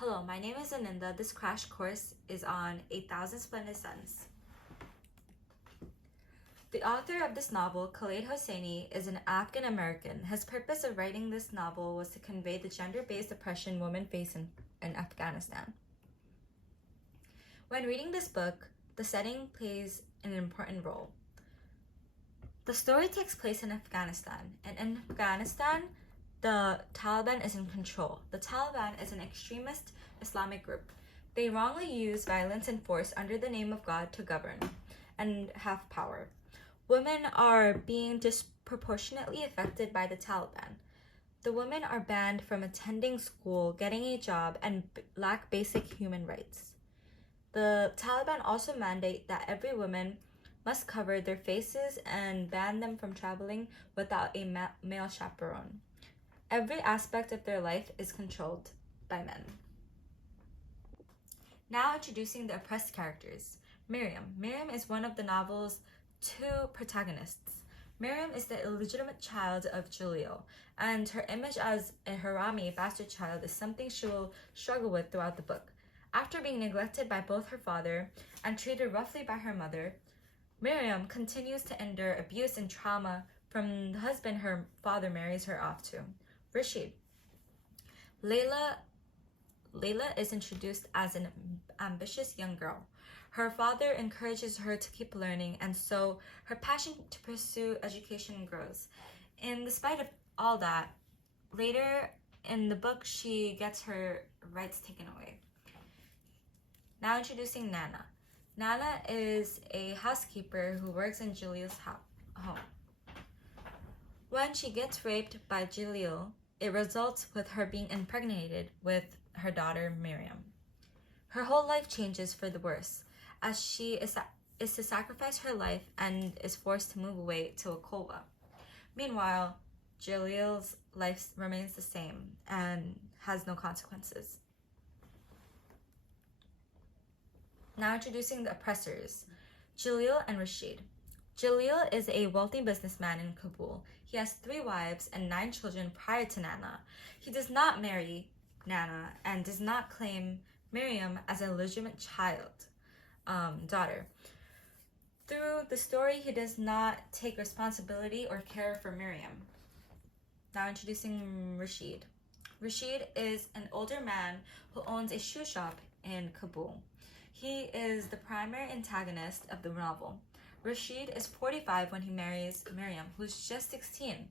Hello, my name is Aninda. This crash course is on 8,000 Splendid Suns. The author of this novel, Khaled Hosseini, is an Afghan American. His purpose of writing this novel was to convey the gender-based oppression women face in Afghanistan. When reading this book, the setting plays an important role. The story takes place in Afghanistan, and in Afghanistan, the Taliban is in control. The Taliban is an extremist Islamic group. They wrongly use violence and force under the name of God to govern and have power. Women are being disproportionately affected by the Taliban. The women are banned from attending school, getting a job, and lack basic human rights. The Taliban also mandate that every woman must cover their faces and ban them from traveling without a male chaperone. Every aspect of their life is controlled by men. Now introducing the oppressed characters. Miriam. Miriam is one of the novel's two protagonists. Miriam is the illegitimate child of Jalil, and her image as a harami bastard child is something she will struggle with throughout the book. After being neglected by both her father and treated roughly by her mother, Miriam continues to endure abuse and trauma from the husband her father marries her off to, Rashid. Layla is introduced as an ambitious young girl. Her father encourages her to keep learning, and so her passion to pursue education grows. In despite of all that, later in the book, she gets her rights taken away. Now introducing Nana. Nana is a housekeeper who works in Jalil's home. When she gets raped by Jalil, it results with her being impregnated with her daughter Miriam. Her whole life changes for the worse, as she is to sacrifice her life and is forced to move away to a kolwa. Meanwhile, Jalil's life remains the same and has no consequences. Now introducing the oppressors, Jalil and Rashid. Jalil is a wealthy businessman in Kabul. He has 3 wives and 9 children prior to Nana. He does not marry Nana and does not claim Miriam as a legitimate daughter. Through the story, he does not take responsibility or care for Miriam. Now introducing Rashid. Rashid is an older man who owns a shoe shop in Kabul. He is the primary antagonist of the novel. Rashid is 45 when he marries Miriam, who's just 16.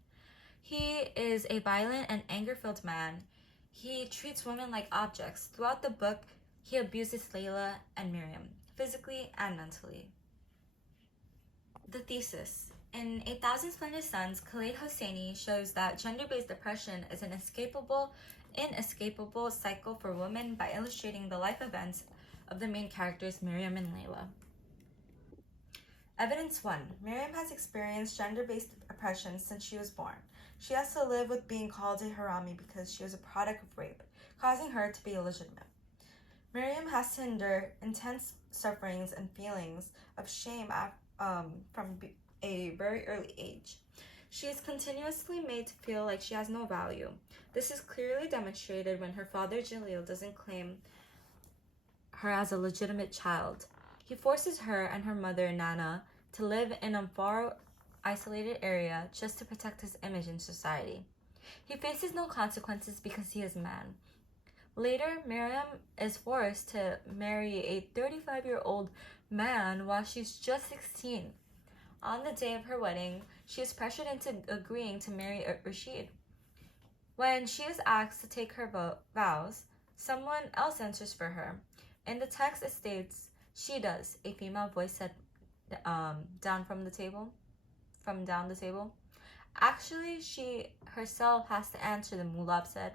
He is a violent and anger-filled man. He treats women like objects. Throughout the book, he abuses Layla and Miriam, physically and mentally. The thesis. In 8,000 Splendid Suns, Khaled Hosseini shows that gender-based oppression is an inescapable cycle for women by illustrating the life events of the main characters, Miriam and Layla. Evidence 1. Miriam has experienced gender-based oppression since she was born. She has to live with being called a harami because she was a product of rape, causing her to be illegitimate. Miriam has to endure intense sufferings and feelings of shame from a very early age. She is continuously made to feel like she has no value. This is clearly demonstrated when her father Jalil doesn't claim her as a legitimate child. He forces her and her mother, Nana, to live in a far isolated area just to protect his image in society. He faces no consequences because he is a man. Later, Miriam is forced to marry a 35-year-old man while she's just 16. On the day of her wedding, she is pressured into agreeing to marry Rashid. When she is asked to take her vows, someone else answers for her. In the text, it states, "She does," a female voice said down the table. Actually, she herself has to answer, the mulab said.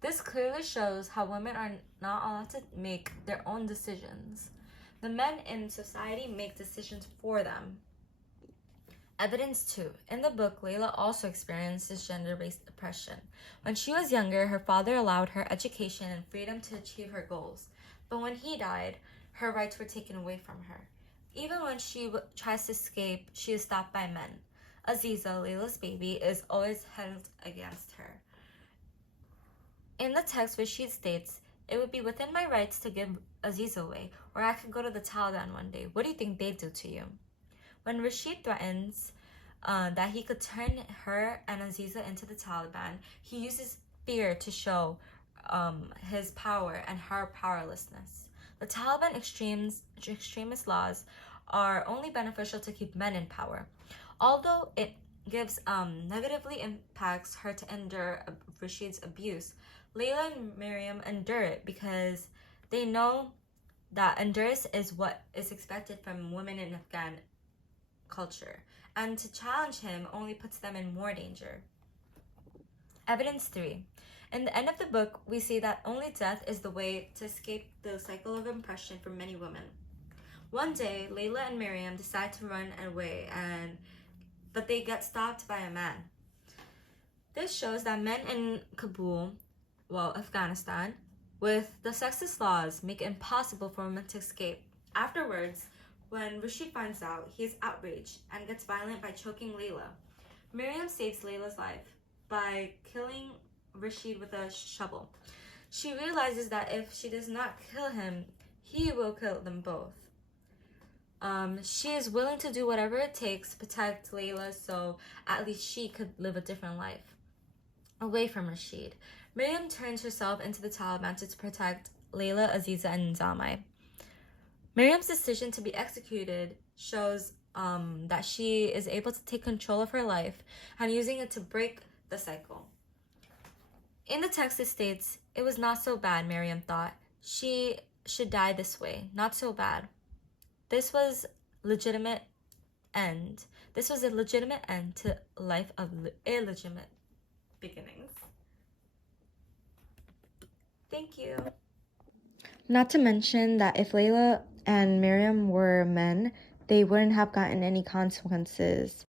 This clearly shows how women are not allowed to make their own decisions. The men in society make decisions for them. Evidence 2. In the book, Layla also experiences gender-based oppression. When she was younger, her father allowed her education and freedom to achieve her goals. But when he died, her rights were taken away from her. Even when she tries to escape, she is stopped by men. Aziza, Layla's baby, is always held against her. In the text, Rashid states, "It would be within my rights to give Aziza away, or I could go to the Taliban one day. What do you think they'd do to you?" When Rashid threatens that he could turn her and Aziza into the Taliban, he uses fear to show his power and her powerlessness. The Taliban extremist laws are only beneficial to keep men in power. Although it gives negatively impacts her to endure Rashid's abuse, Layla and Miriam endure it because they know that endurance is what is expected from women in Afghan culture, and to challenge him only puts them in more danger. Evidence 3. In the end of the book, we see that only death is the way to escape the cycle of oppression for many women. One day, Layla and Miriam decide to run away, but they get stopped by a man. This shows that men in Kabul, Afghanistan, with the sexist laws, make it impossible for women to escape. Afterwards, when Rashid finds out, he is outraged and gets violent by choking Layla. Miriam saves Layla's life by killing Rashid with a shovel. She realizes that if she does not kill him, he will kill them both. She is willing to do whatever it takes to protect Layla so at least she could live a different life away from Rashid. Miriam turns herself into the Taliban to protect Layla, Aziza, and Zamai. Miriam's decision to be executed shows that she is able to take control of her life and using it to break the cycle. In the text it states, "It was not so bad," Miriam thought. "She should die this way. Not so bad." This was a legitimate end to a life of illegitimate beginnings. Thank you. Not to mention that if Layla and Miriam were men, they wouldn't have gotten any consequences.